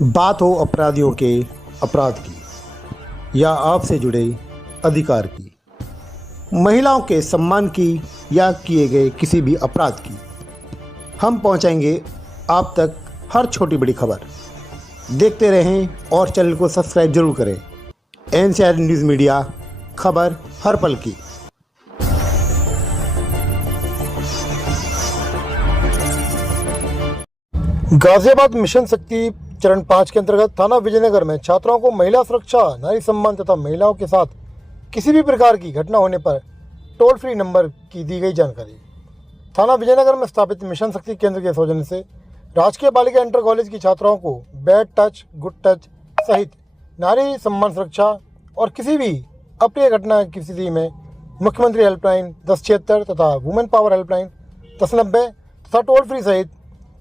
बात हो अपराधियों के अपराध की या आपसे जुड़े अधिकार की, महिलाओं के सम्मान की या किए गए किसी भी अपराध की, हम पहुंचाएंगे आप तक हर छोटी बड़ी खबर। देखते रहें और चैनल को सब्सक्राइब जरूर करें। एनसीआर न्यूज़ मीडिया, खबर हर पल की। गाजियाबाद मिशन शक्ति चरण 5 के अंतर्गत थाना विजयनगर में छात्राओं को महिला सुरक्षा, नारी सम्मान तथा महिलाओं के साथ किसी भी प्रकार की घटना होने पर टोल फ्री नंबर की दी गई जानकारी। थाना विजयनगर में स्थापित मिशन शक्ति केंद्र के सौजन्य से राजकीय बालिका इंटर कॉलेज की छात्राओं को बैड टच, गुड टच सहित नारी सम्मान सुरक्षा और किसी भी अप्रिय घटना की स्थिति में मुख्यमंत्री हेल्पलाइन 1076 तथा वुमेन पावर हेल्पलाइन 1090 तथा टोल फ्री सहित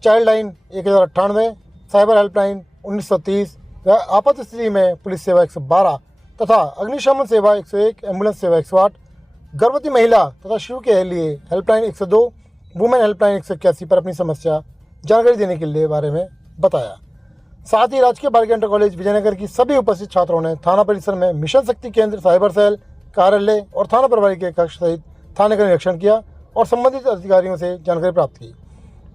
चाइल्ड लाइन 1098, साइबर हेल्पलाइन 1930 व आपात स्थिति में पुलिस सेवा 112 तथा अग्निशमन सेवा 101, एम्बुलेंस सेवा 108, गर्भवती महिला तथा शिशु के लिए हेल्पलाइन 102, वुमेन हेल्पलाइन 181 पर अपनी समस्या जानकारी देने के लिए बारे में बताया। साथ ही राजकीय बालिका इंटर कॉलेज विजयनगर की सभी उपस्थित छात्रों ने थाना परिसर में मिशन शक्ति केंद्र, साइबर सेल, कार्यालय और थाना प्रभारी के कक्ष सहित थाने का निरीक्षण किया और संबंधित अधिकारियों से जानकारी प्राप्त की।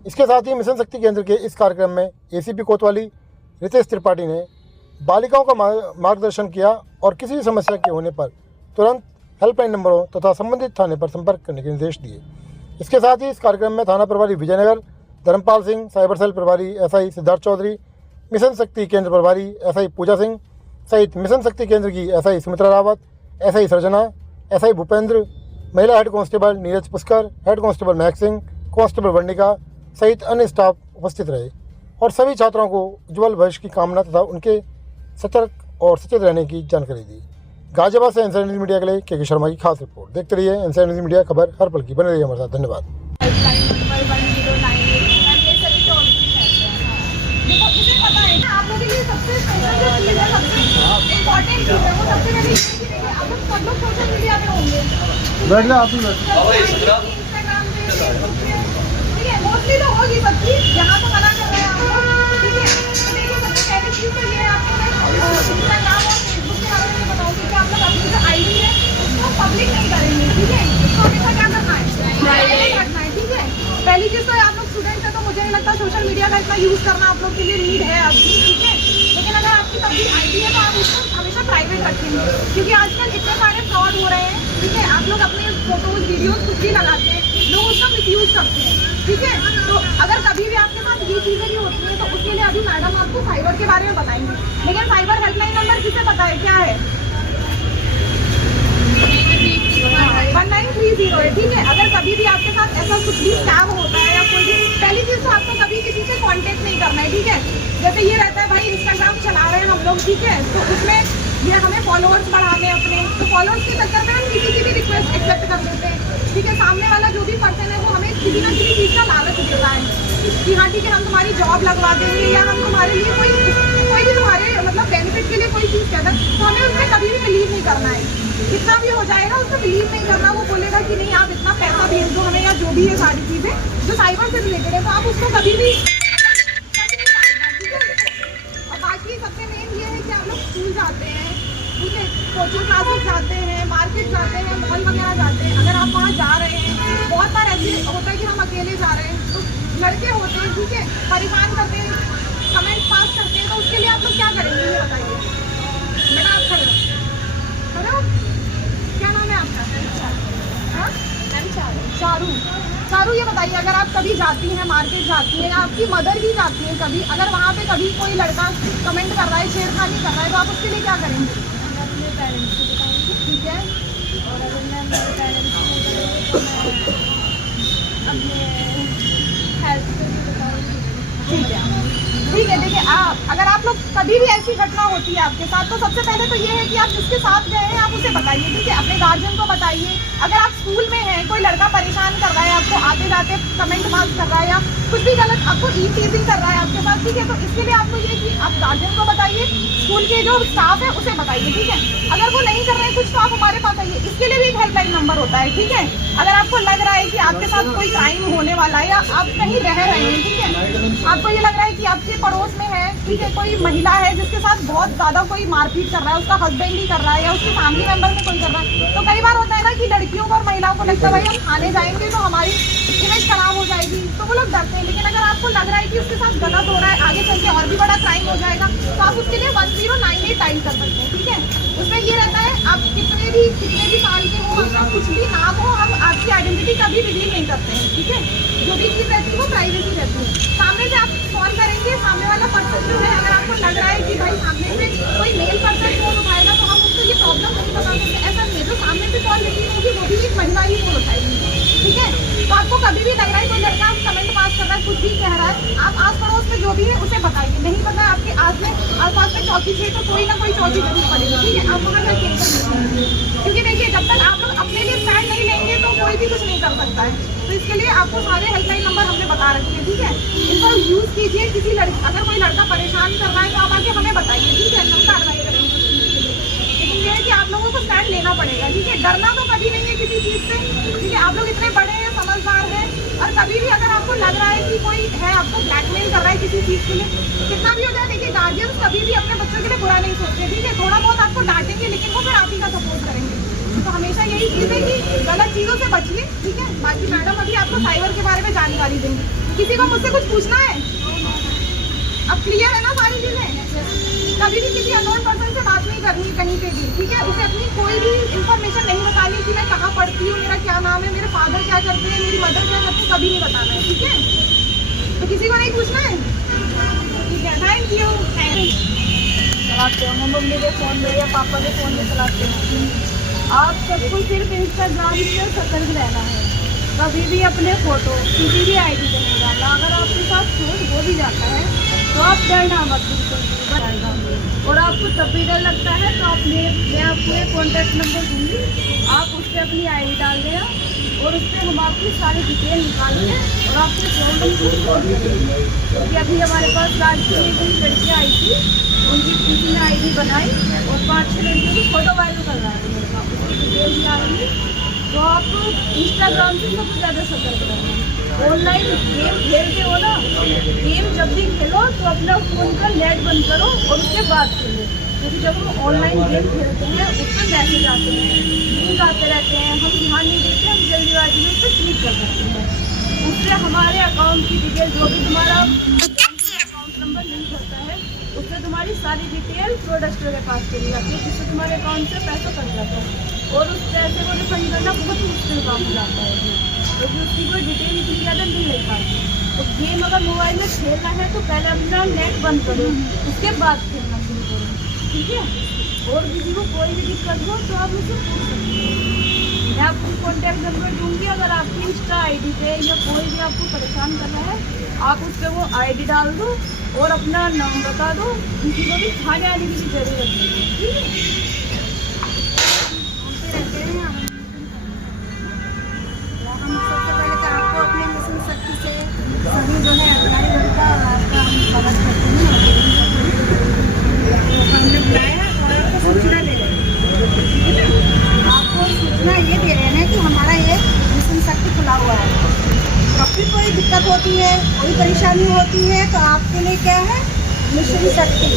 इसके साथ ही मिशन शक्ति केंद्र के इस कार्यक्रम में एसीपी कोतवाली रितेश त्रिपाठी ने बालिकाओं का मार्गदर्शन किया और किसी भी समस्या के होने पर तुरंत हेल्पलाइन नंबरों तथा संबंधित थाने पर संपर्क करने के निर्देश दिए। इसके साथ ही इस कार्यक्रम में थाना प्रभारी विजयनगर धर्मपाल सिंह, साइबर सेल प्रभारी एसआई सिद्धार्थ चौधरी, मिशन शक्ति केंद्र प्रभारी एसआई पूजा सिंह सहित मिशन शक्ति केंद्र की एसआई सुमित्रा रावत, एसआई सृजना, एसआई भूपेंद्र, महिला head constable Neeraj Pushkar, head constable महक सिंह, कांस्टेबल वर्णिका सहित अन्य स्टाफ उपस्थित रहे और सभी छात्रों को उज्ज्वल भविष्य की कामना तथा उनके सतर्क और सचेत रहने की जानकारी दी। गाजियाबाद से एनसीआर न्यूज़ मीडिया के लिए के शर्मा की खास रिपोर्ट। देखते रहिए एनसीआर न्यूज़ मीडिया, खबर हर पल की। बने रहिए हमारे साथ। धन्यवाद। हेल्पलाइन नंबर 1098 मैम, ये सभी टोल फ्री है। देखो, मुझे पता है ना, आप लोगों के लिए सबसे स्पेशल जो चीज़ है, सबसे इम्पोर्टेंट चीज़ है, वो सबसे पहले ये चीज़ है कि आप लोग सब लोग सोशल मीडिया पे होंगे। बैठ जा, आप ही बैठ। इंस्टाग्राम पे, फेसबुक पे, ठीक है, मोस्टली तो होगी सब चीज़। यहाँ तो मना कर रहे हैं आप लोग, ठीक है। तो देखिए, सबसे पहली चीज़ तो ये है, आपको मैं इंस्टाग्राम और फेसबुक के बारे में बताऊँगी कि आप लोग अपनी जो आईडी है उसको पब्लिक नहीं करेंगे, ठीक है। उसको हमेशा क्या करना है, प्राइवेट रखना है, ठीक है। पहली चीज़ तो आप लोग स्टूडेंट है तो मुझे नहीं लगता सोशल मीडिया का इतना यूज़ करना आप लोग के लिए नीड है आपकी, ठीक है। लेकिन अगर आपकी पब्लिक आईडी है तो आप उसको हमेशा प्राइवेट रखेंगे, क्योंकि आजकल इतने सारे फ्रॉड हो रहे हैं, ठीक है। आप लोग अपने फोटोज वीडियोज कुछ भी लगाते हैं, लोग उसका मिसयूज करते हैं, ठीक है। तो अगर कभी भी आपके साथ ये चीज़ें भी होती हैं तो उसके लिए अभी मैडम आपको साइबर के बारे में बताएंगे। लेकिन साइबर हेल्पलाइन नंबर किसे पता है क्या है? 1930 है, ठीक है। अगर कभी भी आपके साथ ऐसा कुछ भी स्कैम होता है या कोई भी, पहली चीज़ तो आपको कभी किसी से कांटेक्ट नहीं करना है, ठीक है। जैसे ये रहता है भाई, इंस्टाग्राम चला रहे हैं हम लोग, ठीक है, तो उसमें ये हमें फॉलोअर्स बढ़ाने अपने, तो फॉलोअर्स के चक्कर में हम किसी की भी रिक्वेस्ट एक्सेप्ट कर देते हैं, ठीक है। सामने वाला जो भी पर्सन है वो हमें किसी ना किसी चीज़ का लालच देता है कि हाँ ठीक है, हम तुम्हारी जॉब लगवा देंगे या हम तुम्हारे लिए कोई भी तुम्हारे मतलब बेनिफिट के लिए कोई चीज़ कहता है, तो हमें उसमें कभी भी बिलीव नहीं करना है। कितना भी हो जाएगा उसको बिलीव नहीं करना। वो बोलेगा कि नहीं आप इतना पैसा भेज दो हमें या जो भी है सारी चीज़ें जो साइबर से रिलेटेड है, तो आप उसको कभी भी। और बाकी सबसे मेन ये है कि आप लोग स्कूल जाते हैं, ठीक है, कोचिंग क्लासेस जाते हैं, मार्केट जाते हैं, मॉल वगैरह जाते हैं। अगर आप वहाँ जा रहे हैं, बहुत बार ऐसे होता है कि हम अकेले जा रहे हैं, तो लड़के होते हैं, ठीक है, परेशान करते हैं, कमेंट पास करते हैं, तो उसके लिए आप लोग क्या करेंगे ये बताइए। बेटा आप खड़े हो, क्या नाम है आपका? हाँ, चारू, ये बताइए, अगर आप कभी जाती हैं, मार्केट जाती हैं या आपकी मदर भी जाती है कभी, अगर वहाँ पे कभी कोई लड़का कमेंट कर रहा है, छेड़खानी कर रहा है, तो आप उसके लिए क्या करेंगे? अपने पेरेंट्स को बताऊंगी, ठीक है। और अगर मैं मेरे पेरेंट्स को नहीं करूँगी तो मैं अपने हेल्थ को भी बताऊँगी, ठीक है। देखिए, अगर आप लोग कभी भी ऐसी घटना होती है आपके साथ, तो सबसे पहले तो ये है कि आप जिसके साथ गए हैं आप उसे बताइए, ठीक है, अपने गार्जियन को बताइए। अगर आप स्कूल में हैं, कोई लड़का परेशान कर रहा है आपको, आते जाते कमेंट पास कर रहा है या कुछ भी गलत आपको टीजिंग कर रहा है आपके साथ, ठीक है, तो इसके लिए आपको ये कि आप गार्जियन को बताइए, स्कूल के जो स्टाफ है उसे बताइए, ठीक है। अगर वो नहीं कर रहे हैं कुछ तो आप हमारे पास आइए, इसके लिए भी एक हेल्पलाइन नंबर होता है, ठीक है। अगर आपको लग रहा है कि आपके साथ कोई क्राइम होने वाला है या आप कहीं रह रहे हैं, ठीक है, आपको ये लग रहा है कि आपके पड़ोस में है, ठीक है, कोई महिला है जिसके साथ बहुत ज़्यादा कोई मारपीट कर रहा है, उसका हस्बैंड ही कर रहा है या उसके फैमिली मेंबर में कोई कर रहा है, तो कई बार होता है ना कि लड़कियों को और महिलाओं को लगता है भाई हम थाने जाएंगे तो हमारी इमेज खराब हो जाएगी, तो वो लोग डरते हैं। लेकिन अगर आपको लग रहा है कि उसके साथ गलत हो रहा है, आगे चल के और भी बड़ा क्राइम हो जाएगा, तो आप उसके लिए 1098 डायल कर सकते हैं, ठीक है। उसमें ये रहता है आप कितने भी साल के हो, आपका कुछ भी नाम हो, हम आपकी आइडेंटिटी कभी रिवील नहीं करते हैं, ठीक है। जो भी चीज़ रहती है वो प्राइवेसी रहती है। सामने से आप कॉल करेंगे, सामने वाला पर्सन जो है, अगर आपको लग रहा है कि भाई सामने से कोई मेल पर्सन फोन उठाएगा तो हम उसको ये प्रॉब्लम नहीं बता सकते, ऐसा नहीं है। जो सामने से कॉल रिसीव होगी वो भी एक महिला ही फोन उठाएगी, ठीक है। तो आपको कभी भी लग रहा है कोई लड़का कमेंट पास कर रहा है, कुछ भी कह रहा है, आप आस पड़ोस में जो भी है उसे बताइए। नहीं पता है आपके आस पास में चौकी है तो कोई ना कोई चौकी जरूर पड़ेगी, ठीक है। आप वहाँ जाके क्योंकि देखिए जब तक आप लोग अपने लिए स्टैंड नहीं लेंगे तो कोई भी कुछ नहीं कर सकता है। तो इसके लिए आपको सारे हेल्पलाइन नंबर हमने बता रखे हैं, ठीक है। इनको यूज़ कीजिए। किसी लड़की अगर कोई लड़का परेशान कर रहा है तो आप आके हमें बताइए, ठीक है, हम कार्रवाई करेंगे। लेकिन ये है कि आप लोगों को स्टैंड लेना पड़ेगा, ठीक है। डरना तो कभी नहीं है किसी चीज़ से, ठीक है। आप लोग इतने बड़े हैं, समझदार हैं, और कभी भी अगर आपको लग रहा है कि कोई है आपको ब्लैकमेल कर रहा है किसी चीज़ के लिए, कितना भी हो जाए, देखिए गार्जियन कभी भी अपने बच्चों के लिए बुरा नहीं सोचते, ठीक है। थोड़ा बहुत आपको डांटेंगे लेकिन वो फिर आप ही का सपोर्ट करेंगे। तो हमेशा यही चीज़ है कि गलत चीज़ों से बचिए, ठीक है। बाकी मैडम अभी आपको साइबर के बारे में जानकारी देंगे। किसी को मुझसे कुछ पूछना है? अब क्लियर है ना सारी चीज़ें? कभी भी किसी अननोन पर्सन से बात नहीं करनी कहीं पे भी, ठीक है। उसे अपनी कोई भी इन्फॉर्मेशन नहीं बतानी कि मैं कहाँ पढ़ती हूँ, मेरा क्या नाम है, मेरे फादर क्या करते हैं, मेरी मदर क्या करती है, कभी नहीं बताना है, ठीक है। तो किसी को नहीं पूछना है, ठीक है। Thank you. चलाते हो मम्मी के फ़ोन में या पापा के फ़ोन में चलाते हो। आप सबको सिर्फ इंस्टाग्राम से सतर्क रहना है। कभी भी अपने फ़ोटो किसी भी आईडी पे नहीं डालना। अगर आपके साथ झूठ हो भी जाता है तो आप डरना मत, बिल्कुल। और आपको तब भी डर लगता है तो मैं आपको एक कॉन्टैक्ट नंबर दूँगी, आप उस पर अपनी आईडी डाल देना और उस पर हम आपकी सारी डिटेल निकाल लें और आपके प्रॉब्लम को सॉल्व करेंगे। क्योंकि अभी हमारे पास राजकीय में कुछ लड़कियाँ आई थी, उनकी किसी ने आईडी बनाई और 5-6 लड़कियों की फ़ोटो वायरल कर रहा है मेरे पास, उसकी डिटेल निकालेंगे। तो आप इंस्टाग्राम से सबसे ज़्यादा सतर्क रहना। ऑनलाइन गेम खेलते हो ना, गेम जब भी खेलो तो अपना फ़ोन का नेट बंद करो और उसके बाद खेलो। क्योंकि जब हम ऑनलाइन गेम खेलते हैं उसमें मैसेज आते हैं, लिंक आते रहते हैं, हम ध्यान नहीं देते, हम जल्दीबाजी में उस पर क्लिक कर सकते हैं। उससे हमारे अकाउंट की डिटेल, जो भी तुम्हारा अकाउंट नंबर लिंक होता है, उससे तुम्हारी सारी डिटेल प्रोडक्ट के पास चली जाती है, जिससे तुम्हारे अकाउंट से पैसा कट जाता है और उस पैसे को रिफंड करना बहुत मुश्किल काम हो जाता है, क्योंकि उसकी कोई डिटेल इतनी ज़्यादा मिल नहीं पाती। तो गेम अगर मोबाइल में खेलना है तो पहले अपना नेट बंद करो, उसके बाद खेलना शुरू करो, ठीक है। और किसी को कोई भी दिक्कत हो तो आप मुझे पूछ सकते हैं। मैं आपको कॉन्टैक्ट नंबर दूँगी। अगर आपकी इंस्टा आईडी पे या कोई भी आपको परेशान कर रहा है, आप उस पर वो आईडी डाल दो और अपना नाम बता दो, किसी को भी थाने आने की ज़रूरत नहीं है, ठीक है। हम सबसे पहले तो आपको अपने मिशन शक्ति से सभी जो है हमारे घर का आपका हम स्वागत करते हैं। हमने बुलाया है और आपको सूचना दे रहे हैं, आपको सूचना ये दे रहे हैं कि हमारा ये मिशन शक्ति खुला हुआ है। जब भी कोई दिक्कत होती है, कोई परेशानी होती है तो आपके लिए क्या है, मिशन शक्ति